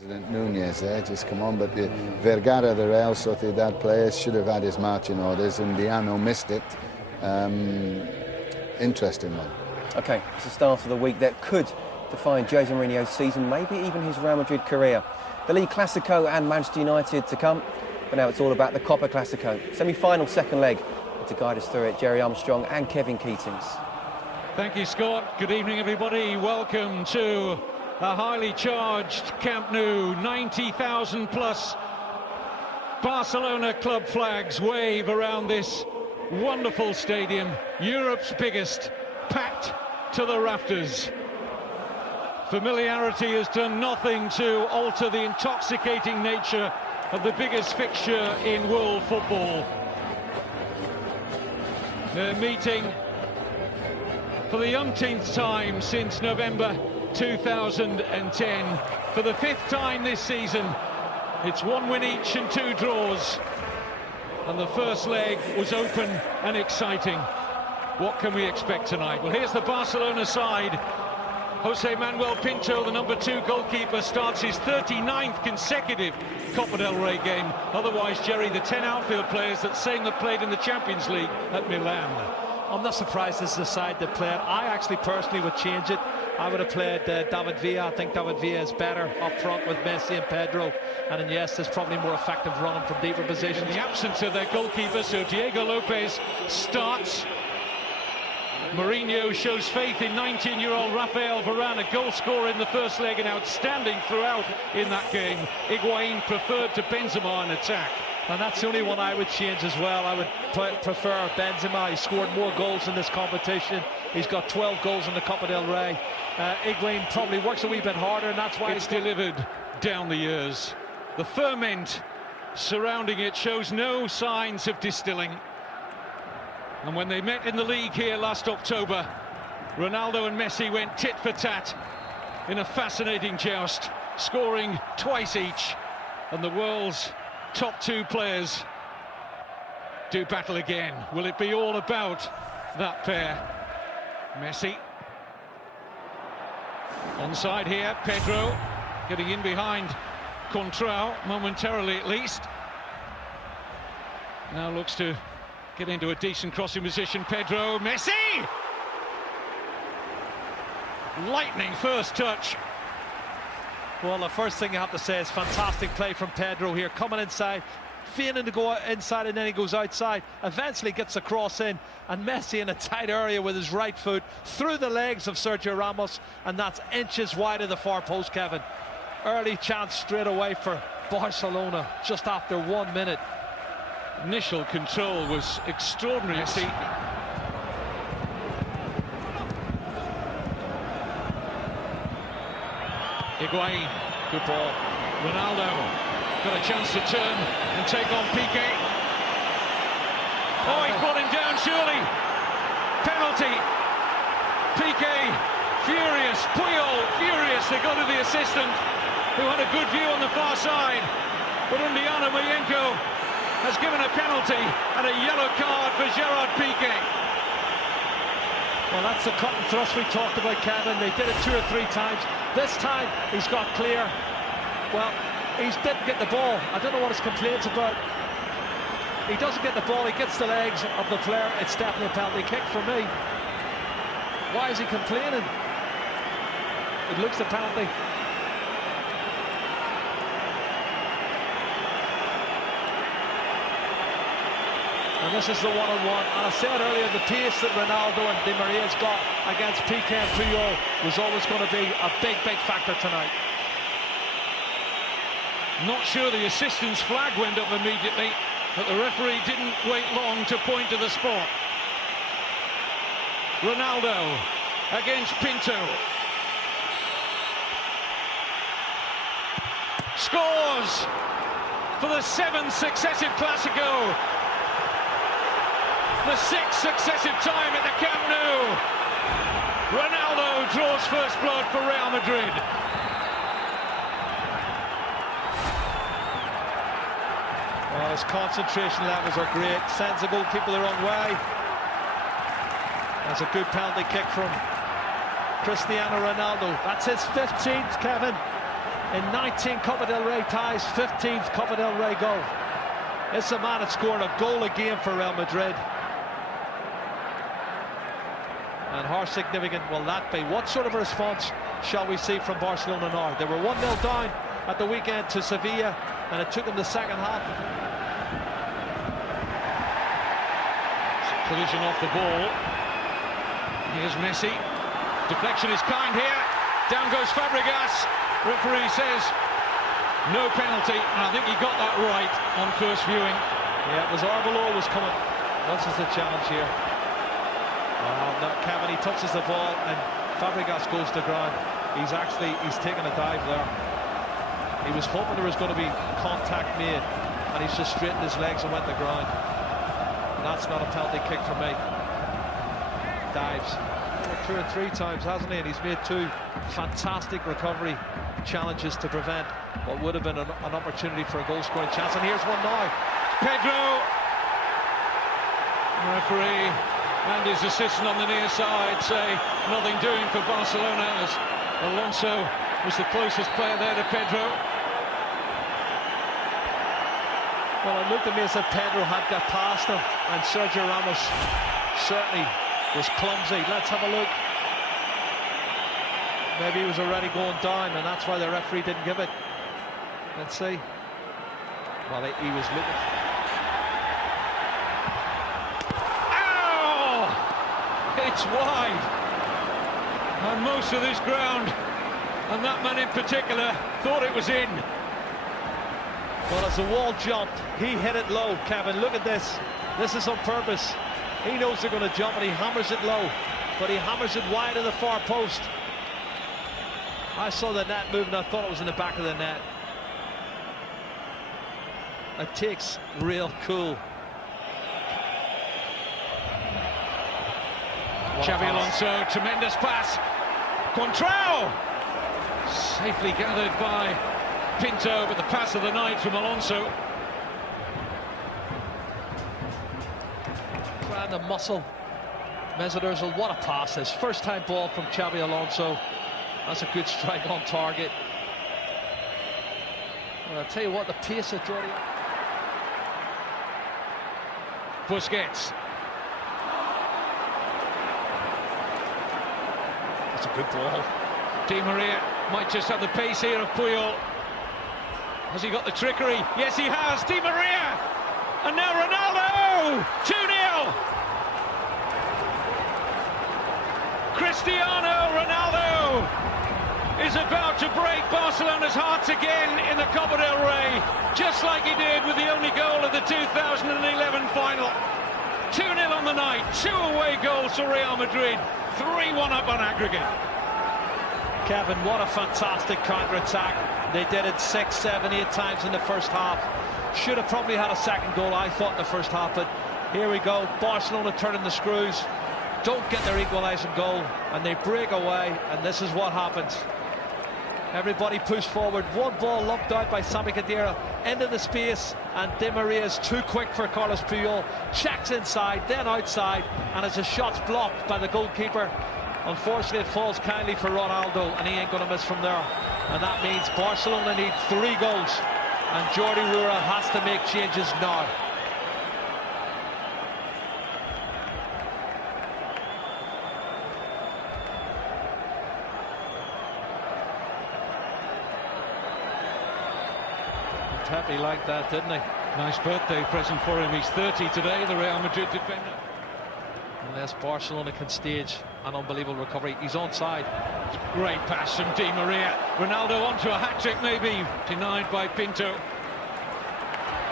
President Nunez just come on, but Vergara, the Real Sociedad player, should have had his marching orders, and Diano missed it. Interesting one. Okay, it's the start of the week that could define Jose Mourinho's season, maybe even his Real Madrid career. The League Clasico and Manchester United to come, but now it's all about the Copa Clasico. Semi-final second leg. And to guide us through it, Jerry Armstrong and Kevin Keatings. Thank you, Scott. Good evening, everybody. Welcome to a highly charged Camp Nou. 90,000 plus Barcelona club flags wave around this wonderful stadium, Europe's biggest, packed to the rafters. Familiarity has done nothing to alter the intoxicating nature of the biggest fixture in world football. They're meeting for the umpteenth time since November 2010. For the fifth time this season, it's 1 win each and 2 draws. And the first leg was open and exciting. What can we expect tonight? Well, here's the Barcelona side. Jose Manuel Pinto, the number 2 goalkeeper, starts his 39th consecutive Copa del Rey game. Otherwise, Jerry, the 10 outfield players that same that played in the Champions League at Milan. I'm not surprised this is the side that played. I actually personally would change it. I would have played David Villa. I think David Villa is better up front with Messi and Pedro. And Iniesta is probably more effective running from deeper positions. In the absence of their goalkeeper, so Diego Lopez starts. Mourinho shows faith in 19-year-old Rafael Varane, a goal scorer in the first leg and outstanding throughout in that game. Higuain preferred to Benzema in attack. And that's the only one I would change as well. I would prefer Benzema. He scored more goals in this competition. He's got 12 goals in the Copa del Rey. Higuain probably works a wee bit harder, and that's why it's delivered down the years. The ferment surrounding it shows no signs of distilling. And when they met in the league here last October, Ronaldo and Messi went tit for tat in a fascinating joust, scoring twice each. And the world's top 2 players do battle again. Will it be all about that pair? Messi. Onside here, Pedro getting in behind Contrao, momentarily at least. Now looks to get into a decent crossing position. Pedro, Messi! Lightning first touch. Well, the first thing you have to say is fantastic play from Pedro here, coming inside, feigning to go inside, and then he goes outside, eventually gets the cross in, and Messi in a tight area with his right foot through the legs of Sergio Ramos, and that's inches wide of the far post, Kevin. Early chance straight away for Barcelona just after 1 minute. Initial control was extraordinary. See, Higuain, good ball. Ronaldo got a chance to turn and take on Piqué. Oh, he's brought him down, surely. Penalty. Piqué furious. Puyol furious. They go to the assistant, who had a good view on the far side. But Undiano Mayenko has given a penalty and a yellow card for Gerard Piqué. Well, that's the cut and thrust we talked about, Kevin. They did it 2 or 3 times. This time he's got clear. Well, he didn't get the ball. I don't know what his complaints about. He doesn't get the ball, he gets the legs of the player. It's definitely a penalty kick for me. Why is he complaining? It looks a penalty. And this is the one-on-one. And I said earlier, the pace that Ronaldo and Di Maria's got against Piqué and Puyol was always going to be a big, big factor tonight. Not sure the assistant's flag went up immediately, but the referee didn't wait long to point to the spot. Ronaldo against Pinto. Scores for the 7th successive Clasico. The 6th successive time at the Camp Nou. Ronaldo draws first blood for Real Madrid. Well, his concentration levels are great. Sends the goalkeeper the wrong way. That's a good penalty kick from Cristiano Ronaldo. That's his 15th, Kevin. in 19 Copa del Rey ties, 15th Copa del Rey goal. It's a man that's scoring a goal a game for Real Madrid. And how significant will that be? What sort of a response shall we see from Barcelona now? They were 1-0 down at the weekend to Sevilla, and it took them the second half. Collision off the ball. Here's Messi. Deflection is kind here. Down goes Fabregas. Referee says no penalty, and I think he got that right on first viewing. Yeah, it was Arbeloa was coming. This is the challenge here. No, Kevin, he touches the ball and Fabregas goes to ground. He's taken a dive there. He was hoping there was going to be contact made, and he's just straightened his legs and went to ground. And that's not a penalty kick for me. Dives 2 or 3 times, hasn't he? And he's made 2 fantastic recovery challenges to prevent what would have been an opportunity for a goal-scoring chance. And here's one now. Pedro. Referee and his assistant on the near side say nothing doing for Barcelona, as Alonso was the closest player there to Pedro. Well, it looked to me as if Pedro had got past him, and Sergio Ramos certainly was clumsy. Let's have a look. Maybe he was already going down, and that's why the referee didn't give it. Let's see. Well, he was looking. It's wide, and most of this ground, and that man in particular, thought it was in. Well, as the wall jumped, he hit it low, Kevin. Look at this. This is on purpose. He knows they're going to jump, and he hammers it low, but he hammers it wide of the far post. I saw the net moving. I thought it was in the back of the net. It takes real cool. Xabi Alonso, tremendous pass. Contrao! Safely gathered by Pinto, but the pass of the night from Alonso. Trying to muscle Mesut Ozil. What a pass this. First time ball from Xabi Alonso. That's a good strike on target. Well, I'll tell you what, the pace of Jordi. Busquets. That's a good ball. Di Maria might just have the pace here of Puyol. Has he got the trickery? Yes, he has. Di Maria! And now Ronaldo! 2-0! Cristiano Ronaldo is about to break Barcelona's hearts again in the Copa del Rey, just like he did with the only goal of the 2011 final. 2-0 on the night, 2 away goals for Real Madrid, 3-1 up on aggregate. Kevin, what a fantastic counter-attack. They did it 6, 7, 8 times in the first half. Should have probably had a second goal, I thought, in the first half, but here we go. Barcelona turning the screws, don't get their equalising goal, and they break away, and this is what happens. Everybody pushed forward. One ball lumped out by Sami Khedira into the space, and Di Maria is too quick for Carlos Puyol. Checks inside, then outside, and as the shot's blocked by the goalkeeper, unfortunately it falls kindly for Ronaldo, and he ain't going to miss from there. And that means Barcelona need 3 goals, and Jordi Rura has to make changes now. Happy like that, didn't he? Nice birthday present for him. He's 30 today, the Real Madrid defender. Unless Barcelona can stage an unbelievable recovery. He's onside. Great pass from Di Maria. Ronaldo onto a hat-trick maybe. Denied by Pinto.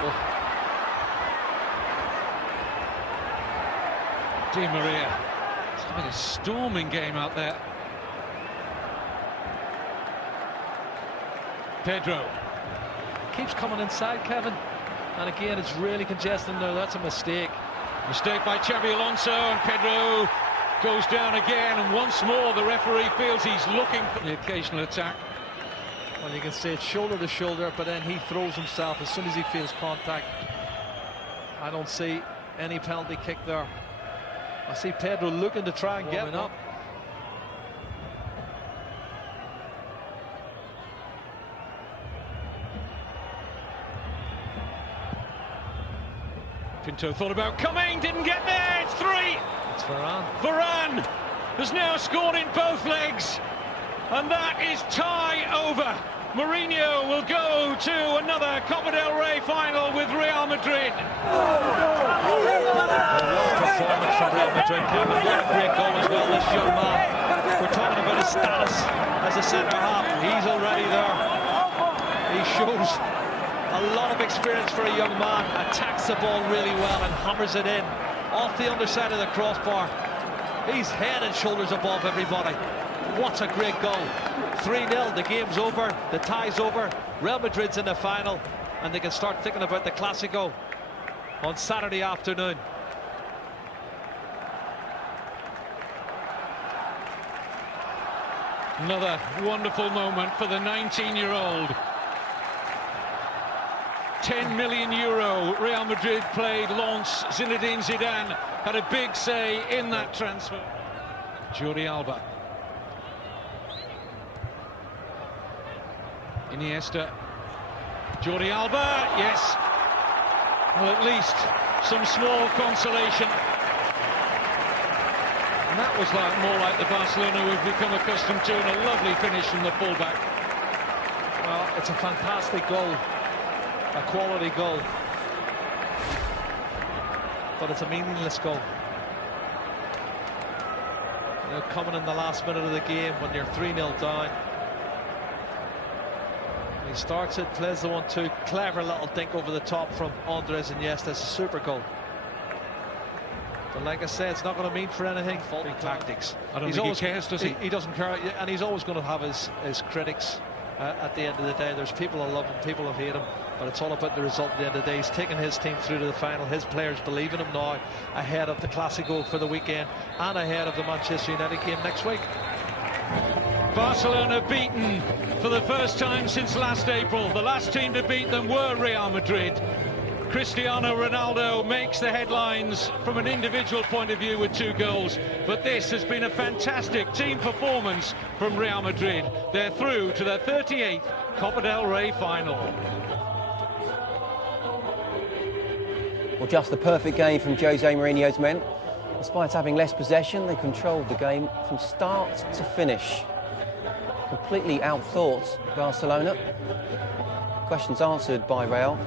Oh. Di Maria. It's having a storming game out there. Pedro. Keeps coming inside, Kevin, and again it's really congested now. That's a mistake. Mistake by Xabi Alonso, and Pedro goes down again, and once more the referee feels he's looking for the occasional attack. Well, you can see it's shoulder to shoulder, but then he throws himself as soon as he feels contact. I don't see any penalty kick there. I see Pedro looking to try and get up. Pinto thought about coming, didn't get there. It's 3. It's Varane. Varane has now scored in both legs, and that is tie over. Mourinho will go to another Copa del Rey final with Real Madrid. Performance from Real Madrid. What a great goal as well, this young man. We're talking about his status as a centre-half. He's already there. He shows a lot of experience for a young man. Attacks the ball really well and hammers it in off the underside of the crossbar. He's head and shoulders above everybody. What a great goal. 3-0, the game's over, the tie's over. Real Madrid's in the final, and they can start thinking about the Clásico on Saturday afternoon. Another wonderful moment for the 19-year-old. 10 million euro Real Madrid played Lens. Zinedine Zidane had a big say in that transfer. Jordi Alba. Iniesta. Jordi Alba, yes. Well, at least some small consolation. And that was more like the Barcelona we've become accustomed to, and a lovely finish from the fullback. Well, it's a fantastic goal. A quality goal, but it's a meaningless goal. You know, coming in the last minute of the game when you're 3-0 down. He starts it, plays the 1-2, clever little dink over the top from Andres Iniesta. It's a super goal. But like I said, it's not going to mean for anything. Faulty tactics. I don't think he cares, does he? He doesn't care, and he's always going to have his critics. At the end of the day, there's people who love him, people who hate him, but it's all about the result at the end of the day. He's taken his team through to the final. His players believe in him now, ahead of the Clásico for the weekend and ahead of the Manchester United game next week. Barcelona beaten for the first time since last April. The last team to beat them were Real Madrid. Cristiano Ronaldo makes the headlines from an individual point of view with 2 goals, but this has been a fantastic team performance from Real Madrid. They're through to their 38th Copa del Rey final. Well, just the perfect game from Jose Mourinho's men. Despite having less possession, they controlled the game from start to finish. Completely outthought Barcelona. Questions answered by Real.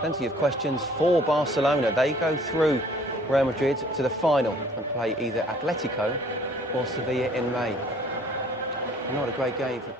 Plenty of questions for Barcelona. They go through Real Madrid to the final and play either Atletico or Sevilla in May. Not a great game for